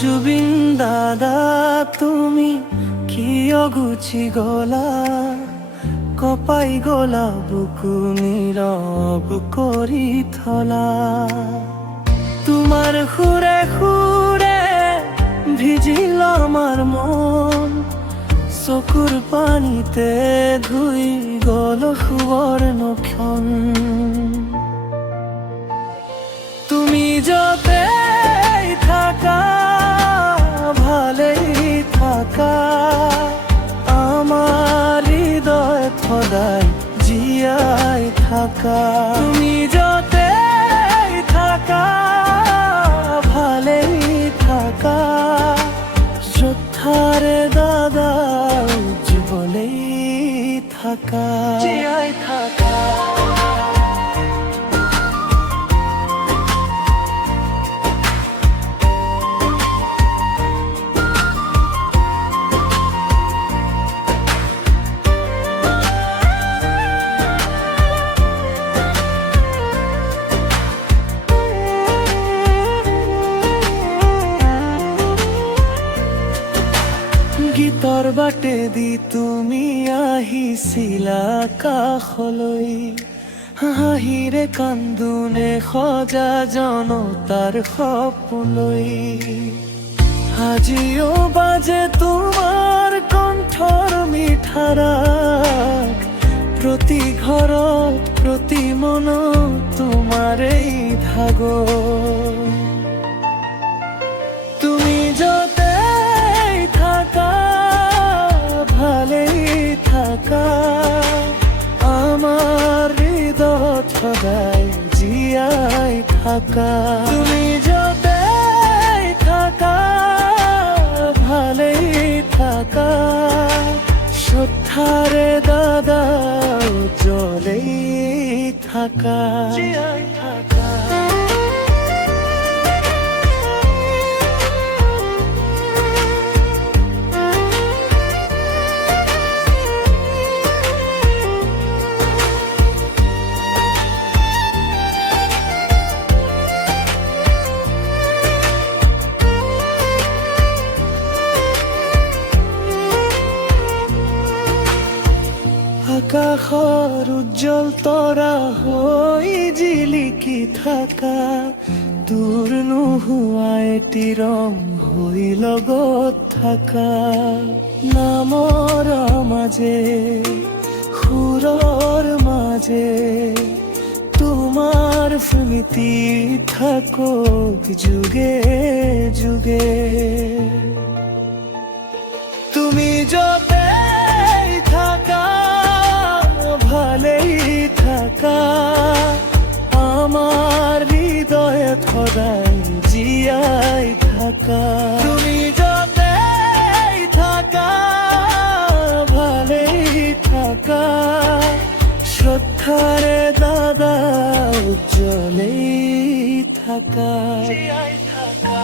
জুবিন দাদা তুমি কি অগুচি গলা, কপাই গলা বুকু নীরব করি থলা। তোমার সুরে সুরে ভিজিল আমার মন, চকুৰ পানীতে ধুই গল সুবৰ্ণক্ষণ। তুমি যতে থাকা ভালেই থাকা, আমার হৃদয় সদায় জীয়াই থাকা। তুমি যতে থাকা ভালেই থাকা, শ্রদ্ধারে দাদা জীবনেই থাকা, জীয়াই থাকা। গীতৰ বাটে দি তুমি আহিছিলা কাষলৈ, হাঁহিৰে কান্দোনে সজা জনতাৰ সপোনলৈ। আজিও বাজে তোমাৰ কণ্ঠৰ মিঠাৰাগ, প্ৰতি ঘৰত প্ৰতি মনত তোমাৰেই ধাগৰ। তুমি যতে থাকা ভালেই থাকা, আমার হৃদয় সদায় জীয়াই থাকা। তুমি যতে থাকা ভালেই থাকা, শ্রদ্ধারে দাদা উজ্জ্বলেই থাকা, জীয়াই থাকা। আকাশৰ উজ্জ্বল তৰা হৈ জিলিকি থাকা, দূৰ নোহোৱা এটি ৰং হৈ লগত থাকা। নামৰ মাজে সুৰৰ মাজে তোমাৰ স্মৃতি থাকক যুগে যুগে। তুমি যতে থাকা ভালেই থাকা, আমার হৃদয়ে সদায় জীয়াই থাকা। তুমি যতে থাকা ভালেই থাকা, শ্রদ্ধারে দাদা উজ্জ্বলেই থাকা, জীয়াই থাকা।